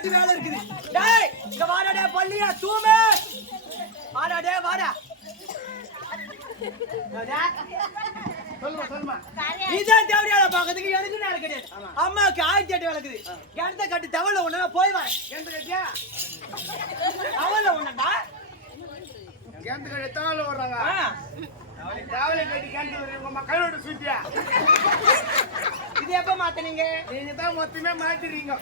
கட்டு வேலை இருக்குது. டேய் இங்க வாடா டேய் பள்ளியா தூமே வாடா டேய் வாடா. இதான் தேவையான பாக்கிறதுக்கு எனக்கு நேரம் கிடையாது அம்மாவுக்கு ஆயிரத்தி எட்டு விளக்குது கிணத்த கட்டி தவள ஒண்ணு போய் வா. எந்த கட்டியா தவள ஒண்ணுடா எந்த கட்டி தாவல வர்றாங்க தாவலை கட்டி உங்க மக்களோட சுத்தியா மாத்தனீங்க? நீங்க தான் மொத்தமே மாத்திடுறீங்க.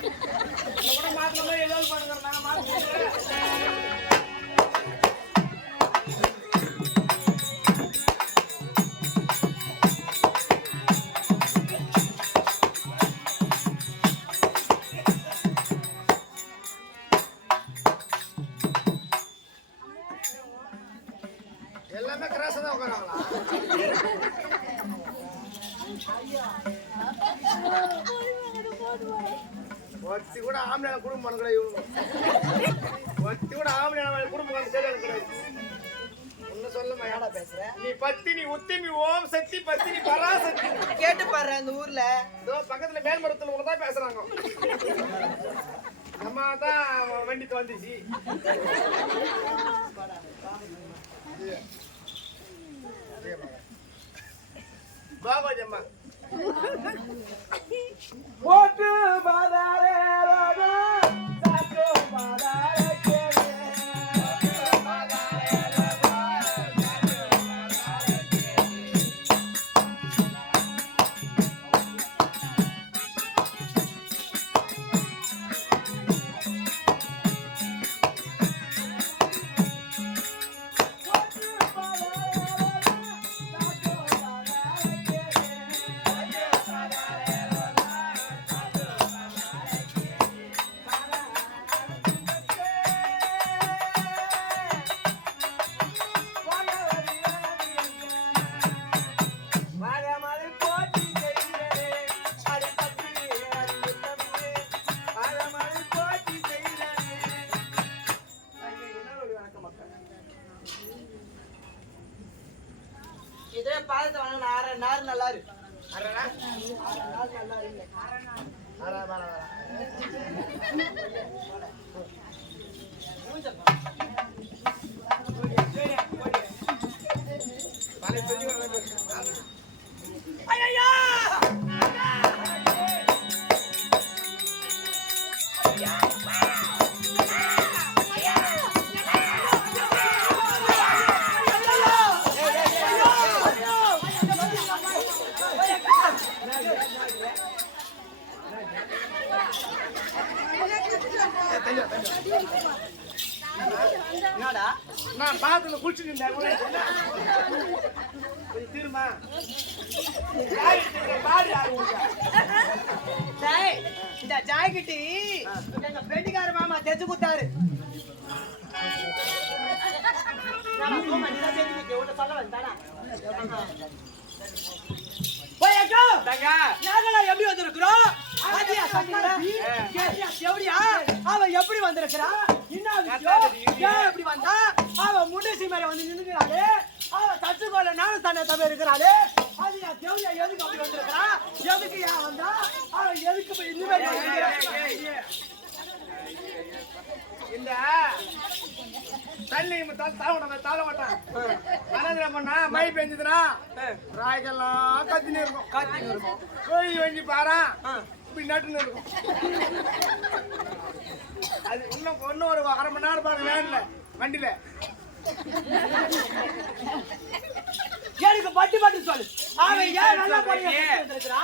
கூட மாத்தணும் ஏதாவது பண்ணுங்க. நாங்க மாத்திடுறோம் எல்லாமே கிராஸ் தான் உட்காராங்களா ஒத்தி கூட ஆம்பளை குடும்பம் பண்ண கிடையாது ஒத்தி கூட ஆம்பளை குடும்பம் பண்ண கிடையாது ஒன்னும் சொல்லுமா ஏடா பேசுற? நீ பத்தினி உத்திமி ஓம் சக்தி பத்தினி பராசக்தி. கேட்டு பாரு அந்த ஊர்ல. இதோ பக்கத்துல மேல்மரத்துல உங்க தான் பேசுறாங்க. அம்மா தான் வண்டி வந்துச்சு. இதே வாங்க அரை நாள் நல்லா இருக்கு அரை நாள் நல்லா இருக்கு அரை வரா வரா வலை ஐயா நான் பாத்துல குளிச்சுட்டு இருந்தேன். திரும்ப உங்களுக்கு டேய், இந்த ஜாக்கெட்டு எங்க பெட்டிக்கார மாமா தைச்சு கொடுத்தாரு. எப்படி வந்திருக்கிறோம்? அவன் எப்படி வந்திருக்கிறா? என்ன இப்படி வந்தா? மேல வந்து நின்னுக்கிறாளே. அவன் தச்சுக்கோல நானும் தன்னை தவிர இருக்கிறாளே. ஆதியா, செவடியா எதுக்கு அப்படி வந்திருக்கிறா? எதுக்கு ஏன் வந்தா? அவன் எதுக்கு இப்ப இந்த மாதிரி? இந்த தண்ணி தாவட தாழ மாட்டான் அனந்திர பண்ணா மழை பெஞ்சதுன்னா ராய்கெல்லாம் கத்தினு இருக்கும் காத்தின்னு இருக்கும். கோழி வஞ்சி பாரா ஆ. இப்படி நட்டுன்னு இருக்கும் அது இன்னும் இன்னும் ஒரு அரை மணி நேரம் பாருங்க வேன்ல வண்டியில எனக்கு பட்டி பட்டி சொல்லு அவன் ஏன் நல்லா வந்திருக்கிறா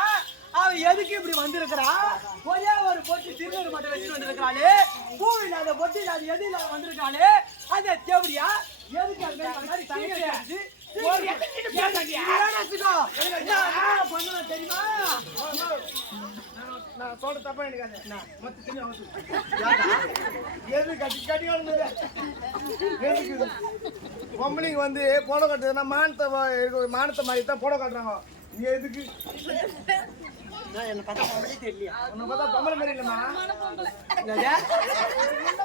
அவன் எதுக்கு இப்படி வந்திருக்கிறா ஒரே ஒரு பொட்டி திருநூறு மட்டும் வச்சுட்டு வந்திருக்காளே பூ இல்லாத பொட்டி இல்லாத எது இல்லாத வந்திருக்காளே அந்த தேவடியா எதுக்கு அந்த மாதிரி பண்ணுவேன் தெரியுமா சொல்ற தப்பா எனக்கு மொத்த அவசு எது கட்டி கட்டி இது? பொம்பளைங்க வந்து புடவை கட்டுறதுன்னா மானத்தை இருக்கு, மானத்தை மாதிரி தான் புடவை கட்டுறாங்க. நீ எதுக்கு?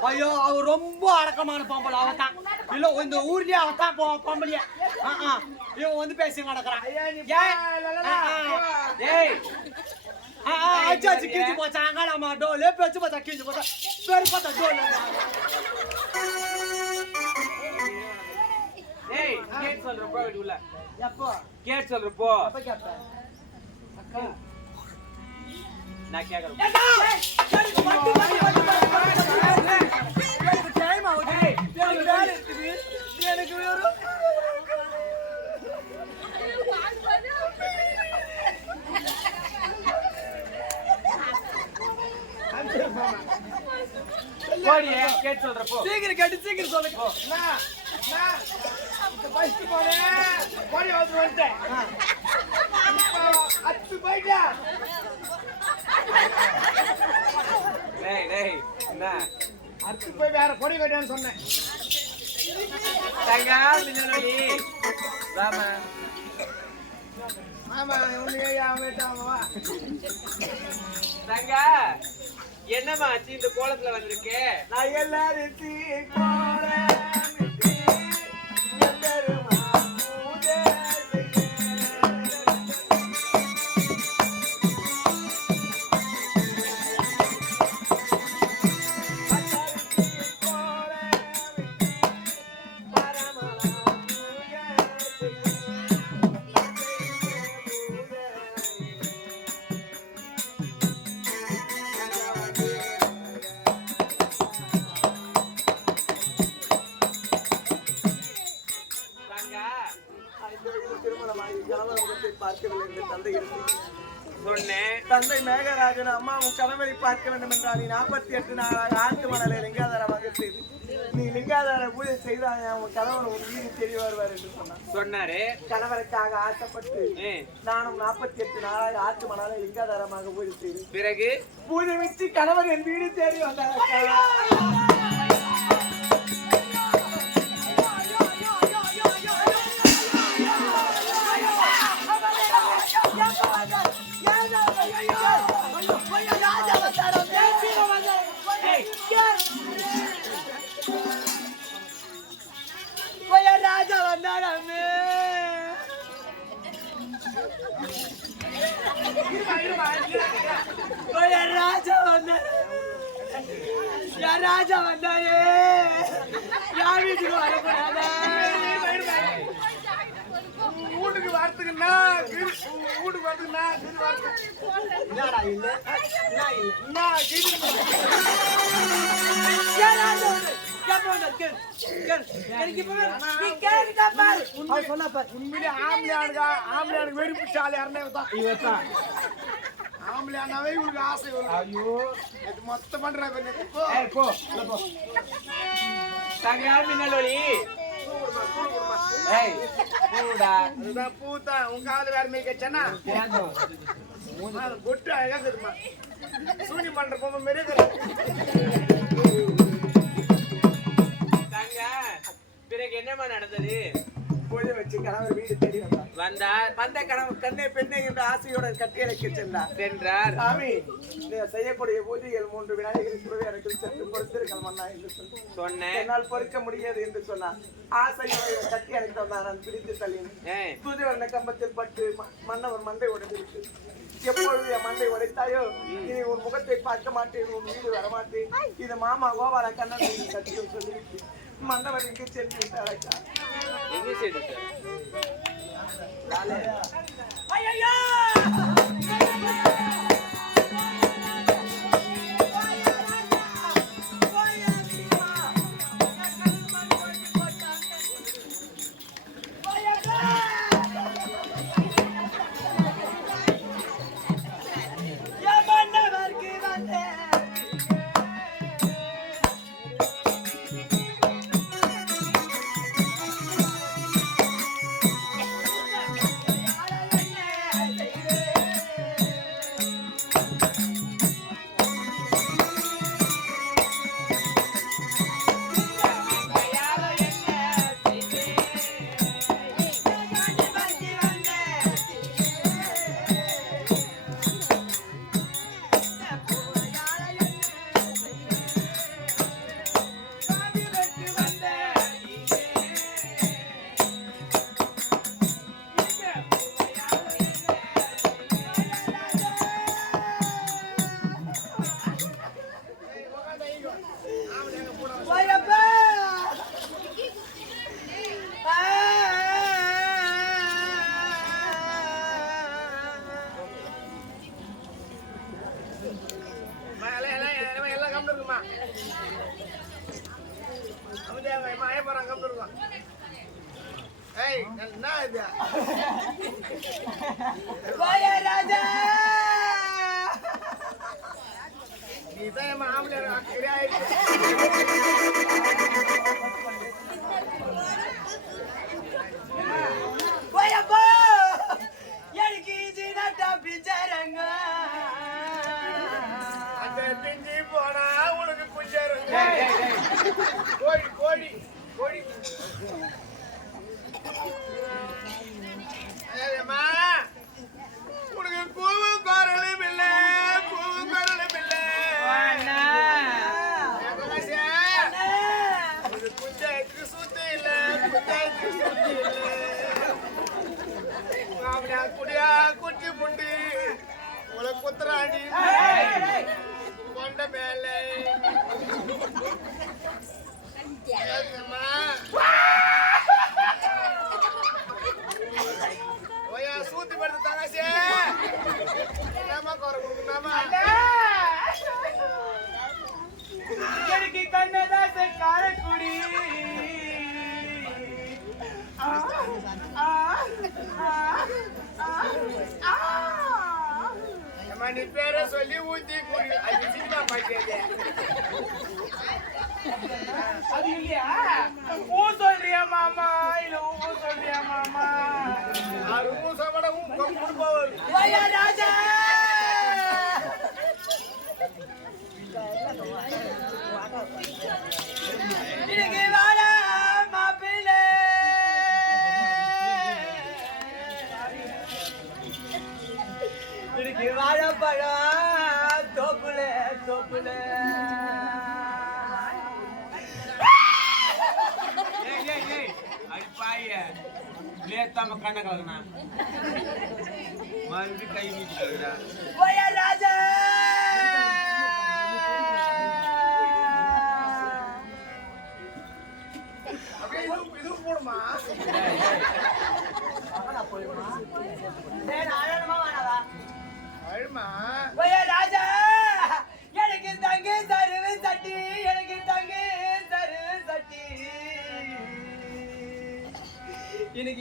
ஐயோ அவ ரொம்ப அடக்கமான பொம்பளை அவ தான் இல்ல இந்த ஊர்லயே அவ தான் பொ- பொம்பளையா. இவன் வந்து பேசி நடக்கிறான். ஏய், உள்ள எப்போ? கேட்? அக்கா. நான் கேக்குறேன் வண்டி, வண்டி, போடி கேட் சொல்றப்போ. சீக்கிரம் கேட்டு சீக்கிரம் சொல்லுங்க. first போனேன், கோழி வளர்த்து வந்துட்டேன். அத்து போயிட்டா. டேய் டேய் என்ன? அத்து போய் வேற கொடி கட்டான்னு சொன்னேன். தங்கா மின்னலி ராமா ஆமா இவனு ஏன் அவன். தங்கா என்னம்மா ஆச்சு? இந்த கோலத்துல வந்திருக்கே. நான் எல்லாரும் திருமணமாகி கணவரை பார்க்கவில்லை என்று தந்தை சொன்னேன் தந்தை மேகராஜன் அம்மா உன் கணவரை பார்க்க வேண்டும் என்றால் நீ நாற்பத்தி எட்டு நாளாக ஆட்டு மணலை லிங்காதாரமாக செய்து நீ லிங்காதார பூஜை செய்தால் உன் கணவர் உன் வீடு தெரிய வருவார் என்று சொன்னார் சொன்னாரு கணவருக்காக ஆசைப்பட்டு நானும் நாற்பத்தி எட்டு நாளாக ஆட்டு மணலை லிங்காதாரமாக பூஜை செய்து பிறகு பூஜை வச்சு கணவர் என் வீடு தேடி வந்தார் யார் ராஜா வந்தாரு யார் வீட்டுக்கு வரக்கூடாதா? வீட்டுக்கு வரத்துக்குன்னா வீட்டுக்கு வரத்துக்குன்னா கிரி வரத்துக்கு இல்ல இல்ல கிரி எனக்கு இப்பவே நீ கேளுடா பாரு. அவர் சொன்னா பாரு உண்மையிலே ஆம்பளையானுங்க ஆம்பளையானுக்கு வெடிப்பு சாலை யாருனே தான். தான் ஆம்பளையானாவே இவனுக்கு ஆசை ஐயோ. இது மொத்தம் பண்றா போ. உள்ள போ. தங்கா மின்னலொலி ஏய் பூடா அதுதான் பூ தான் உன் காதுல வேற மேய்க்க வச்சானா பொட்டு அழகா இருக்குதுமா சூனி பண்ற பொம்மை இருக்குது. தங்க பிறகு என்னம்மா நடந்தது? பூஜை வச்சு கணவர் வீடு தேடி வந்தார் வந்த கணவர் கண்ணே பெண்ணே என்ற ஆசையோட கட்டியலைக்கு சென்றார். சென்றார். சாமி செய்யக்கூடிய பூஜைகள் மூன்று விநாயகர் குருவே எனக்கு சற்று பொறுத்திருங்கள் மன்னா என்று. சொன்னேன். என்னால் பொறுக்க முடியாது என்று சொன்னார். ஆசையோட கட்டி அழைத்து வந்தார் நான் பிடித்து தள்ளினேன் ஏய். தூதுவர்ண கம்பத்தில் பட்டு மன்னவர் மண்டை உடைந்து எப்பொழுது என் மண்டை உடைத்தாயோ இனி உன் முகத்தை பார்க்க மாட்டேன் உன் வீடு வர மாட்டேன். இது மாமா கோபால கண்ணன் கட்டியும் சொல்லிவிட்டு மன்னவர் இங்கு சென்று விட்டார். எங்க செய்து 哪里的哎呀呀！Yeah. தயாரா எத்தாம கண்ண கலக்குனா மறுபடி கை நீட்டி கலக்குறா ராஜா போடுமா அழுமா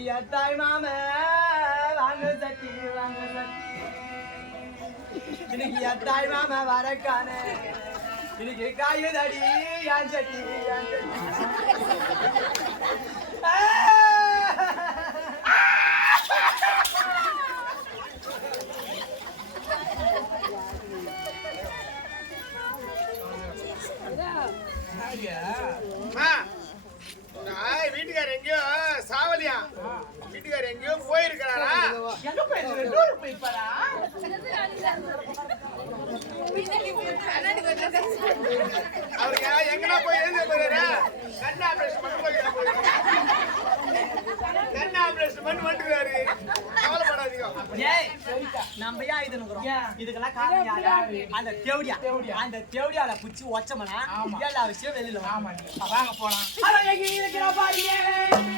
தாய் மாம வாங்க சட்டி வாங்க இன்னைக்கு எத்தாய் மாம வரக்கானே இன்னைக்கு காயுதடி என் சட்டி என் சட்டி வீட்டுக்காரர் எங்கேயோ சாவலியா எங்கேயோ போயிருக்கிறாரா? எங்க போயிருப்பாரா? அவரு எங்கனா போய் எழுந்து போயிடுறா கண் ஆபரேஷன் பண்ண போய் கண் ஆபரேஷன் பண்ணி வந்துருக்காரு. கவலைப்படாதீங்க. நம்ம ஏன் இதுக்கெல்லாம் காரணம் யாரா? அந்த தேவடியா. அந்த தேவடியால புடிச்சு ஒச்சமனா எல்லா விஷயம் வெளியில வாங்க போலாம். இருக்கிற பாருங்க.